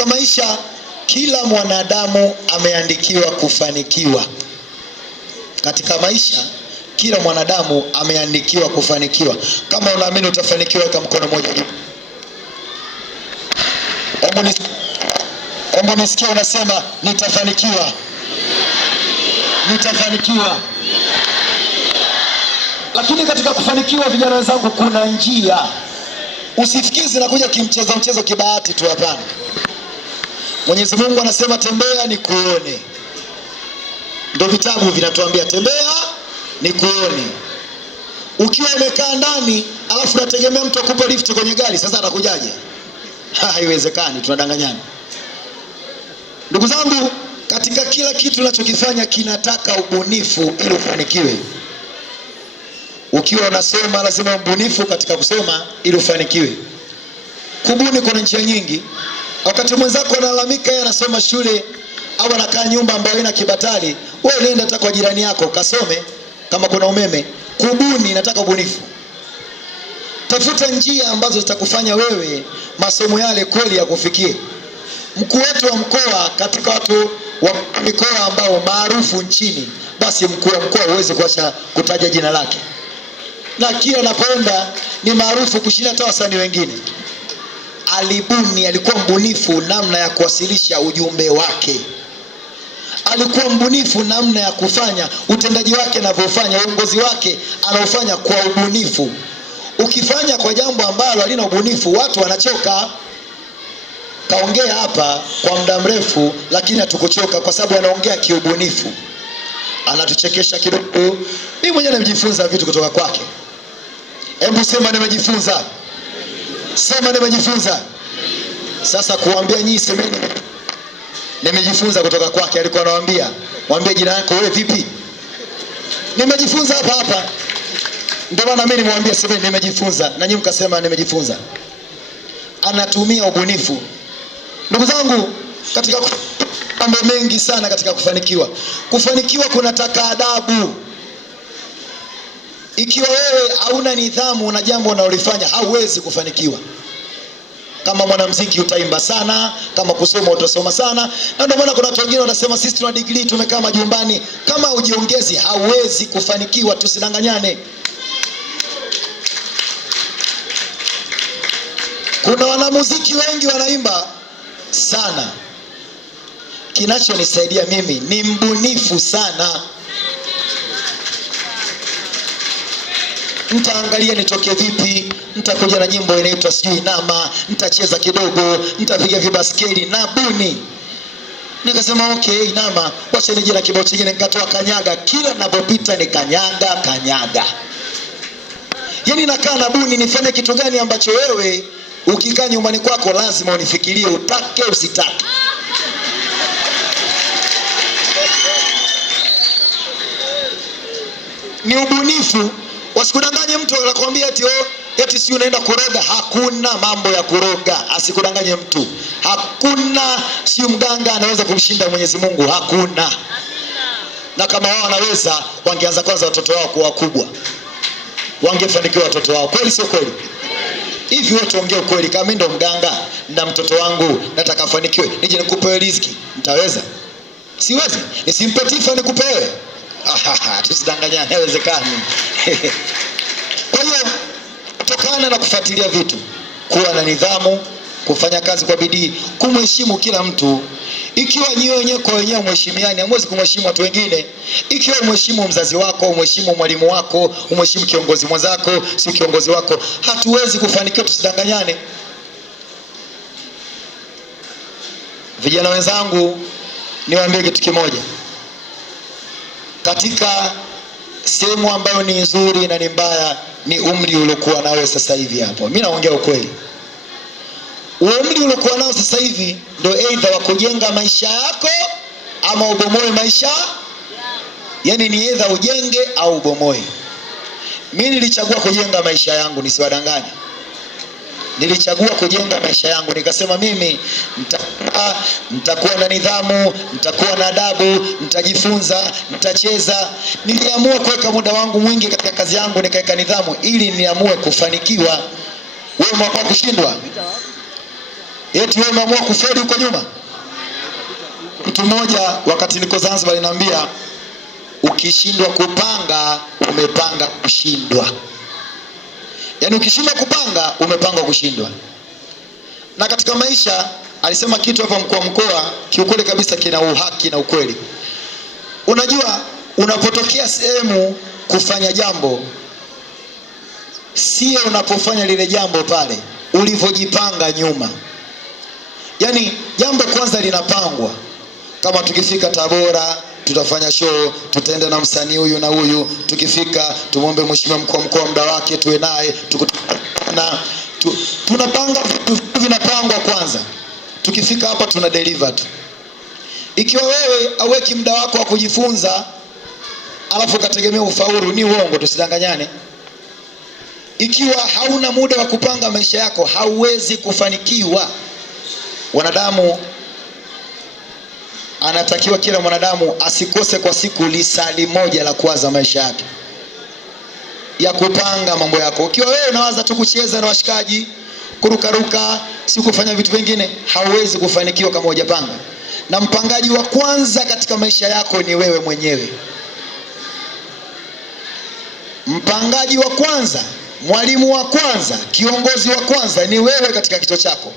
Katika maisha kila mwanadamu ameandikiwa kufanikiwa. Katika maisha kila mwanadamu ameandikiwa kufanikiwa. Kama unaamini utafanikiwa, weka mkono mmoja juu. Hebu nisikie unasema nitafanikiwa. Nitafanikiwa. Lakini katika kufanikiwa, vijana wenzangu, kuna njia. Usifikiri zinakuja kimchezo kibahati tu, hapana. Mwenyezi Mungu anasema tembea ni kuone. Ndio vitabu vinatuambia tembea ni kuone. Ukiwa umekaa ndani alafu unategemea mtu akupe lift kwenye gari, sasa atakujaje? Haiwezekani, tunadanganyana. Ndugu zangu, katika kila kitu unachokifanya kinataka ubunifu ili ufanikiwe. Ukiwa unasoma lazima ubunifu katika kusoma ili ufanikiwe. Kubuni kuna njia nyingi. Wakati mwenzako analalamika yeye anasoma shule au anakaa nyumba ambayo ina kibatari, wewe nenda hata kwa jirani yako kasome kama kuna umeme. Kubuni inataka ubunifu. Tafuta njia ambazo zitakufanya wewe masomo yale kweli yakufikie. Mkuu wetu wa mkoa, katika watu wa mikoa ambao maarufu nchini, basi mkuu wa mkoa huwezi kuacha kutaja jina lake. Na kila anapoenda ni maarufu kushinda hata wasanii wengine. Alikuwa mbunifu namna ya kuwasilisha ujumbe wake. Alikuwa mbunifu namna ya kufanya utendaji wake anavyofanya, uongozi wake anaofanya kwa ubunifu. Ukifanya kwa jambo ambalo halina ubunifu, watu wanachoka. Kaongea hapa kwa muda mrefu, lakini hatukuchoka kwa sababu anaongea kiubunifu. Anatuchekesha kidogo. Mimi mwenyewe nimejifunza vitu kutoka kwake. Hebu sema nimejifunza. Sema nimejifunza. Sasa kuambia nyinyi semeni nimejifunza kutoka kwake. Alikuwa anawaambia, mwambie jina lako, wewe vipi? Nimejifunza hapa. Ndio maana mimi nimwambia semeni nimejifunza, na nyinyi mkasema nimejifunza. Anatumia ubunifu. Ndugu zangu, katika mambo mengi sana katika kufanikiwa. Kufanikiwa kunataka adabu. Ikiwa wewe hauna nidhamu na jambo unalofanya, hauwezi kufanikiwa. Kama mwanamuziki utaimba sana, kama kusoma utasoma sana. Na ndio maana kuna watu wengine wanasema sisi tuna degree tumekaa majumbani. Kama ujiongezi hauwezi kufanikiwa, tusidanganyane. Kuna wanamuziki wengi wanaimba sana. Kinachonisaidia mimi ni mbunifu sana. Nitaangalia nitoke vipi, nitakuja na nyimbo inaitwa sijui nama, nitacheza kidogo, nitapiga vibaskeli na buni. Nikasema okay, nama, wacha nije na kibao kingine, nikatoa kanyaga, kila ninapopita ni kanyaga. Yaani nakaa na buni nifanye kitu gani ambacho wewe ukikaa nyumbani kwako lazima unifikirie, utake usitake. Ni ubunifu. Wasikudanganye mtu anakuambia eti si unaenda kuroga. Hakuna mambo ya kuroga, asikudanganye mtu. Hakuna si mganga anaweza kumshinda Mwenyezi Mungu, hakuna. Na kama wao wanaweza, wangeanza kwanza watoto wao kuwa wakubwa, wangefanikiwa watoto wao. Kweli sio kweli? Hivi wote ongea ukweli. Kama mimi ndo mganga na mtoto wangu nataka afanikiwe, nije nikupe riziki, mtaweza? Siwezi. Nisimpe Tifa nikupe wewe? Tusidanganyane, haiwezekani. Kwa hiyo kutokana na kufuatilia vitu, kuwa na nidhamu, kufanya kazi kwa bidii, kumheshimu kila mtu. Ikiwa nyinyi wenyewe kwa wenyewe mheshimiani, hamwezi kumheshimu watu wengine. Ikiwa umheshimu mzazi wako, umheshimu mwalimu wako, umheshimu kiongozi mwenzako, si kiongozi wako, hatuwezi kufanikiwa, tusidanganyane. Vijana wenzangu, niwaambie kitu kimoja. Katika sehemu ambayo ni nzuri na ni mbaya ni umri uliokuwa nao sasa hivi hapo. Mimi naongea ukweli. Umri uliokuwa nao sasa hivi ndio aidha wa kujenga maisha yako ama ubomoe maisha. Yaani ni aidha ujenge au ubomoe. Mimi nilichagua kujenga maisha yangu, nisiwadanganye. Nilichagua kujenga maisha yangu, nikasema mimi nitakuwa na nidhamu, nitakuwa na adabu, nitajifunza, nitacheza. Niliamua kuweka muda wangu mwingi katika kazi yangu, nikaweka nidhamu ili niamue kufanikiwa. Wewe mwaka kushindwa? Eti wewe umeamua kufeli huko nyuma? Mtu mmoja wakati niko Zanzibar aliniambia, ukishindwa kupanga umepanga kushindwa. Yaani ukishindwa kupanga umepanga kushindwa. Na katika maisha alisema kitu hapa mkuu wa mkoa kiukweli kabisa kina uhaki na ukweli. Unajua unapotokea sehemu kufanya jambo, sio unapofanya lile jambo pale ulivyojipanga nyuma. Yaani jambo kwanza linapangwa. Kama tukifika Tabora tutafanya show, tutaenda na msanii huyu na huyu, tukifika tumwombe mheshimiwa mkuu wa mkoa muda wake tuwe naye, tunapanga vitu vinapangwa kwanza. Tukifika hapa tuna deliver tu. Ikiwa wewe aweki muda wako wa kujifunza alafu kategemea ufaulu, ni uongo, tusidanganyane. Ikiwa hauna muda wa kupanga maisha yako hauwezi kufanikiwa. Wanadamu, anatakiwa kila mwanadamu asikose kwa siku lisali moja la kuwaza maisha yake, ya kupanga mambo yako. Ukiwa wewe unawaza tu kucheza na washikaji, kurukaruka, si kufanya vitu vingine, hauwezi kufanikiwa kama hujapanga. Na mpangaji wa kwanza katika maisha yako ni wewe mwenyewe. Mpangaji wa kwanza, mwalimu wa kwanza, kiongozi wa kwanza ni wewe katika kichwa chako.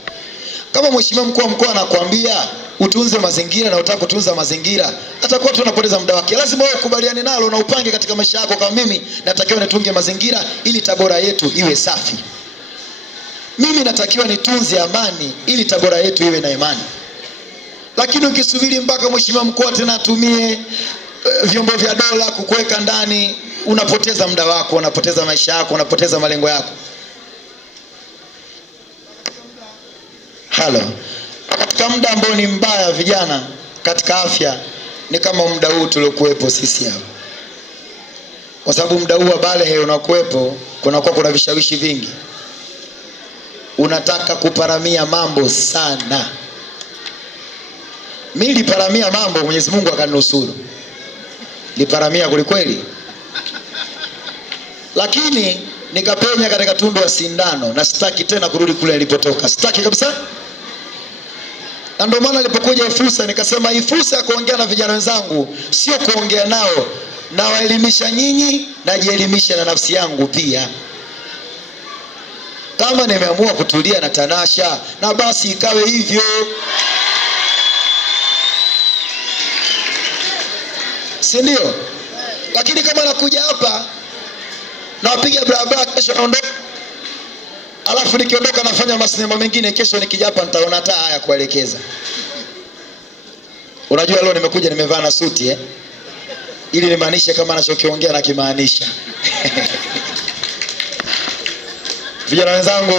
Kama mheshimiwa mkuu wa mkoa anakuambia utunze mazingira na utaka kutunza mazingira, atakuwa tunapoteza muda wake. Lazima wewe ukubaliane nalo na upange katika maisha yako, kama mimi natakiwa nitunge mazingira ili Tabora yetu iwe safi. Mimi natakiwa nitunze amani ili Tabora yetu iwe na imani. Lakini ukisubiri mpaka mheshimiwa mkuu tena atumie vyombo vya dola kukuweka ndani, unapoteza muda wako, unapoteza maisha yako, unapoteza malengo yako. Halo. Katika muda ambao ni mbaya vijana katika afya ni kama muda huu tuliokuepo sisi hapa. Kwa sababu muda huu wa balehe unakuepo, kuna vishawishi vingi. Unataka kuparamia mambo sana. Mimi niliparamia mambo, Mwenyezi Mungu akaninusuru. Niliparamia kweli. Lakini nikapenya katika tundu wa sindano na sitaki tena kurudi kule nilipotoka. Sitaki kabisa. Na ndio maana nilipokuja fursa nikasema hii fursa ya kuongea na vijana wenzangu sio kuongea nao, na waelimisha nyinyi na jielimisha na nafsi yangu pia. Kama nimeamua kutulia na Tanasha, na basi ikawe hivyo. Si ndio? Lakini kama nakuja hapa na wapiga barabara, kesho naondoka, alafu nikiondoka nafanya masinema mengine, kesho nikija hapa nitaona taa haya kuelekeza. Unajua leo nimekuja nimevaa na suti ili nimaanishe kama anachokiongea na kimaanisha. Vijana wenzangu,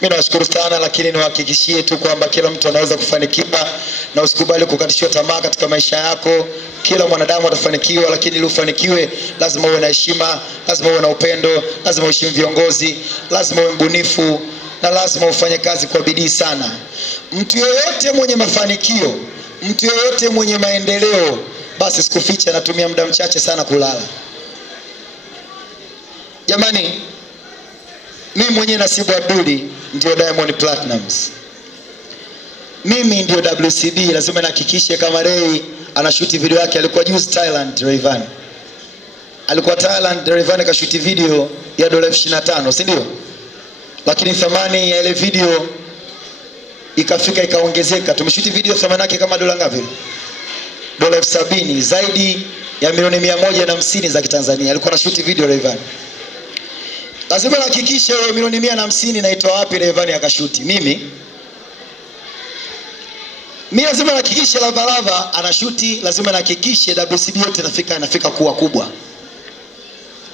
mimi nawashukuru sana, lakini niwahakikishie tu kwamba kila mtu anaweza kufanikiwa, na usikubali kukatishiwa tamaa katika maisha yako. Kila mwanadamu atafanikiwa, lakini ili ufanikiwe lazima uwe na heshima, lazima uwe na upendo, lazima uheshimu viongozi, lazima uwe mbunifu, na lazima ufanye kazi kwa bidii sana. Mtu yeyote mwenye mafanikio, mtu yeyote mwenye maendeleo, basi sikuficha anatumia muda mchache sana kulala. Jamani, mimi mwenyewe Nasibu Abduli ndio Diamond Platnumz. Mimi ndio WCB, lazima nihakikishe kama Ray anashuti video yake. Alikuwa juzi Thailand, Rayvanny. Alikuwa Thailand, Rayvanny kashuti video ya $25, si ndio? Lakini thamani ya ile video ikafika ikaongezeka. Tumeshuti video thamani yake kama dola ngapi? $70, zaidi ya milioni 150 za Kitanzania. Alikuwa anashuti video Rayvanny. Lazima nihakikishe hiyo milioni 150 naitoa wapi Rayvanny akashuti. Mimi lazima nihakikishe Lava anashuti, lazima nihakikishe WCB yote inafika kuwa kubwa.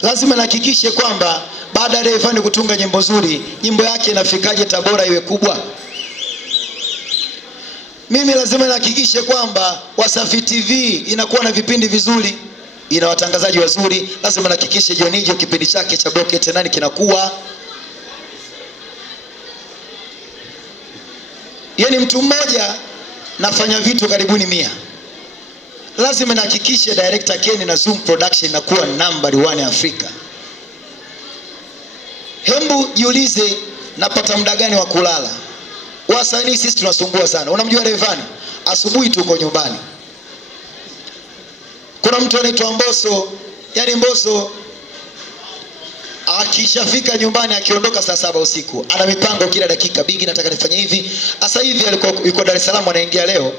Lazima nihakikishe kwamba baada ya Rayvanny kutunga nyimbo nzuri, nyimbo yake inafikaje Tabora iwe kubwa. Mimi lazima nihakikishe kwamba Wasafi TV inakuwa na vipindi vizuri, ina watangazaji wazuri. Lazima nihakikishe Jonijo kipindi chake cha Broket 9 kinakuwa. Yaani mtu mmoja nafanya vitu karibuni 100. Lazima nihakikishe director Ken na Zoom Production inakuwa number 1 Afrika. Hembu jiulize, napata muda gani wa kulala? Wasanii sisi tunasumbua sana. Unamjua Rayvanny? Asubuhi tuko nyumbani. Kuna mtu anaitwa Mbosso, yani Mbosso akishafika nyumbani, akiondoka saa 7 usiku, ana mipango kila dakika. Bigi, nataka nifanye hivi. Sasa hivi alikuwa yuko Dar es Salaam, anaingia leo.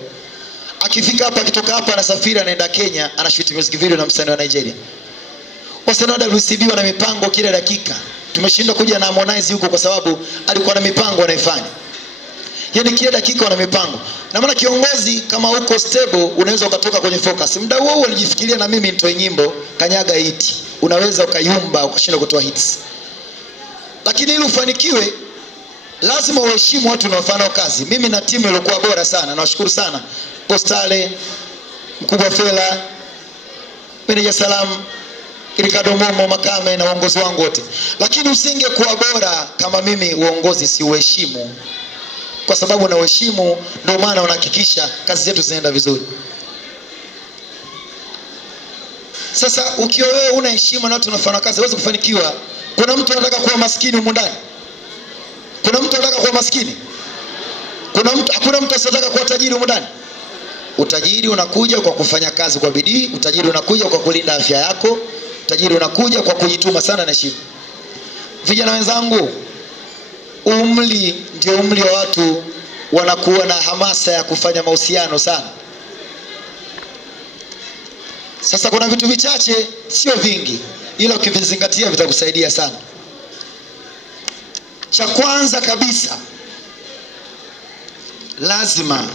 Akifika hapa, akitoka hapa anasafiri anaenda Kenya, anashoot music video na msanii wa Nigeria. Wasanii wa WCB wana mipango kila dakika. Tumeshindwa kuja na Harmonize huko kwa sababu alikuwa na mipango anaifanya. Yani kila dakika wana mipango. Na maana kiongozi kama uko stable unaweza ukatoka kwenye focus. Muda huo alijifikiria na mimi nitoe nyimbo, kanyaga hit. Unaweza ukayumba ukashindwa kutoa hits. Lakini ili ufanikiwe lazima uheshimu watu unaofanya kazi. Mimi na timu ilikuwa bora sana. Nawashukuru sana Postale, Mkubwa Fela, Meneja Salam, Ricardo Momo, Makame na uongozi wangu wote. Lakini usingekuwa bora kama mimi uongozi si uheshimu. Kwa sababu na uheshimu ndio maana unahakikisha kazi zetu zinaenda vizuri. Sasa ukiwa wewe una heshima na watu unafanya kazi, huwezi kufanikiwa. Kuna mtu anataka kuwa maskini huko ndani? Kuna mtu anataka kuwa maskini? Hakuna mtu anataka kuwa tajiri huko ndani. Utajiri unakuja kwa kufanya kazi kwa bidii, utajiri unakuja kwa kulinda afya yako, utajiri unakuja kwa kujituma sana na heshima. Vijana wenzangu, umri ndio umri wa watu wanakuwa na hamasa ya kufanya mahusiano sana. Sasa kuna vitu vichache, sio vingi, ila ukivizingatia vitakusaidia sana. Cha kwanza kabisa, lazima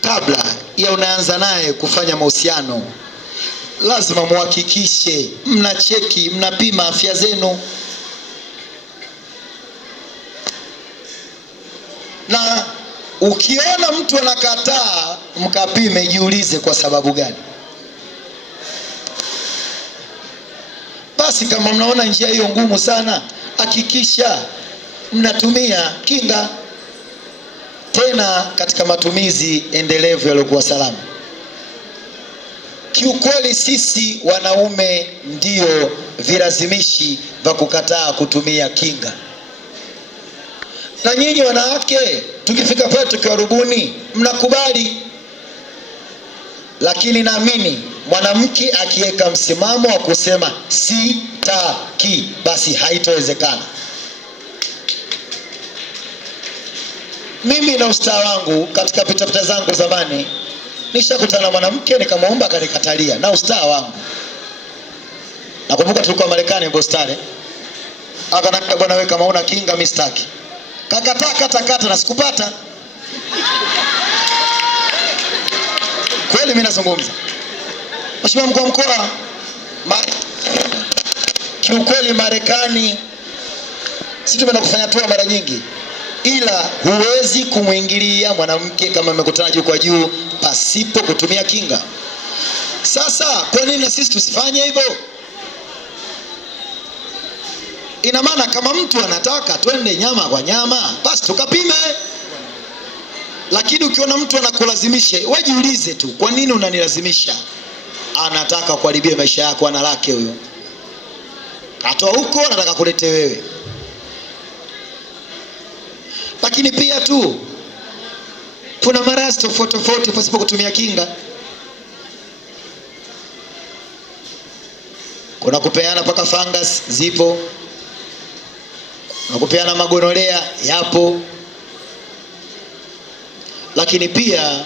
kabla ya unaanza naye kufanya mahusiano, lazima muhakikishe mnacheki, mnapima afya zenu. Na ukiona mtu anakataa, mkapime, jiulize kwa sababu gani. Basi kama mnaona njia hiyo ngumu sana, hakikisha mnatumia kinga, tena katika matumizi endelevu yaliokuwa salama. Kiukweli sisi wanaume ndio vilazimishi vya kukataa kutumia kinga. Na nyinyi wanawake tukifika pale tukiwarubuni mnakubali. Lakini naamini mwanamke akiweka msimamo wa kusema sitaki, basi haitowezekana. Mimi na ustaa wangu katika pitapita zangu zamani, nishakutana na mwanamke nikamwomba akanikatalia na ustaa wangu. Nakumbuka tulikuwa Marekani Bostare. Akanambia, bwana wewe kama una kinga mimi sitaki. Kakataa kata na sikupata. Kweli mimi nazungumza. Mheshimiwa mkuu wa mkoa, kiukweli Marekani sisi tumeenda kufanya tour mara nyingi, ila huwezi kumwingilia mwanamke kama mmekutana juu kwa juu pasipo kutumia kinga. Sasa kwa nini na sisi tusifanye hivyo? Ina maana kama mtu anataka twende nyama kwa nyama, basi tukapime. Lakini ukiona mtu anakulazimisha, wewe jiulize tu, kwa nini unanilazimisha? Anataka kuharibia maisha yako, ana lake huyo. Katoa huko, anataka kulete wewe. Lakini pia tu kuna maradhi tofauti pasipo kutumia kinga. Kuna kupeana paka fungus zipo. Na kupeana magonolea yapo. Lakini pia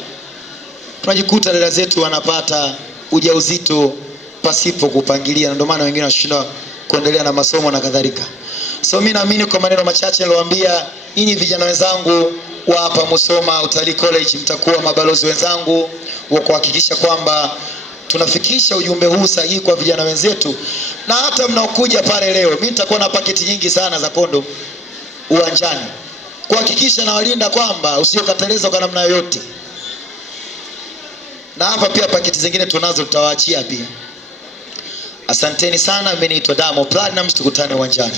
tunajikuta dada zetu wanapata ujauzito pasipo kupangilia, na ndio maana wengine wanashindwa kuendelea na masomo na kadhalika. So mimi naamini kwa maneno machache niliwaambia, nyinyi vijana wenzangu wa hapa Musoma Utalii College mtakuwa mabalozi wenzangu wa kuhakikisha kwamba tunafikisha ujumbe huu sahihi kwa vijana wenzetu. Na hata mnaokuja pale leo, mimi nitakuwa na paketi nyingi sana za kondo uwanjani kuhakikisha na walinda kwamba usiokateleza kwa namna yoyote. Na hapa pia paketi zingine tunazo, tutawaachia pia. Asanteni sana. Mimi naitwa Diamond Platnumz, tukutane uwanjani.